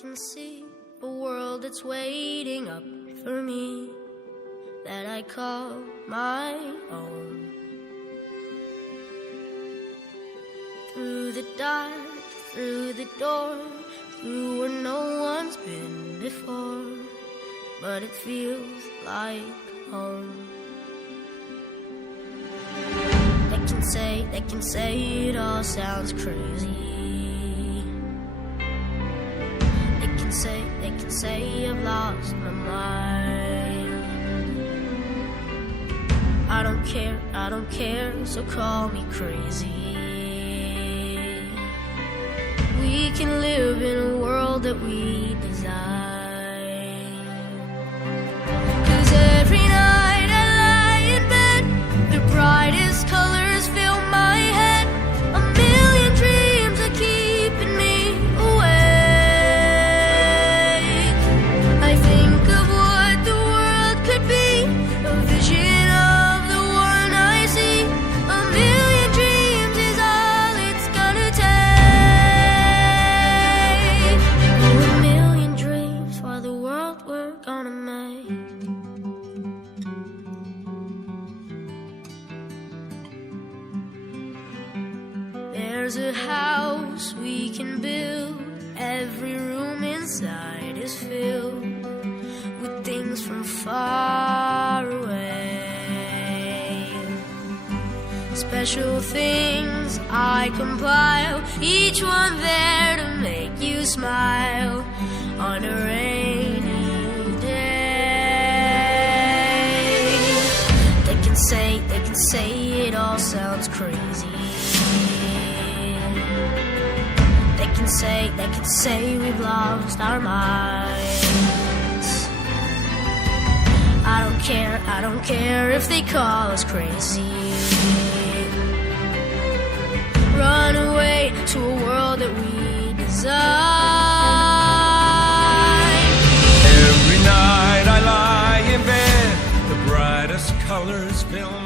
can see a world that's waiting up for me, that I call my own. Through the dark, through the door, through where no one's been before, but it feels like home. They can say it all sounds crazy. They can say I've lost my mind. I don't care, so call me crazy. We can live in a world that we design. 'Cause every night I lie in bed, the brightest colors fill my head. A million dreams are keeping me awake. I think of what the world could be, a vision of the one I see. A million dreams is all it's gonna take. Oh, a million dreams for the world we're gonna make. There's a house we can build. Every room inside is filled with things from far away. Special things I compile, each one there to make you smile on a rainy day. They can say it all sounds crazy. They can say we've lost our minds. I don't care if they call us crazy. Run away to a world that we design. Every night I lie in bed, the brightest colors fill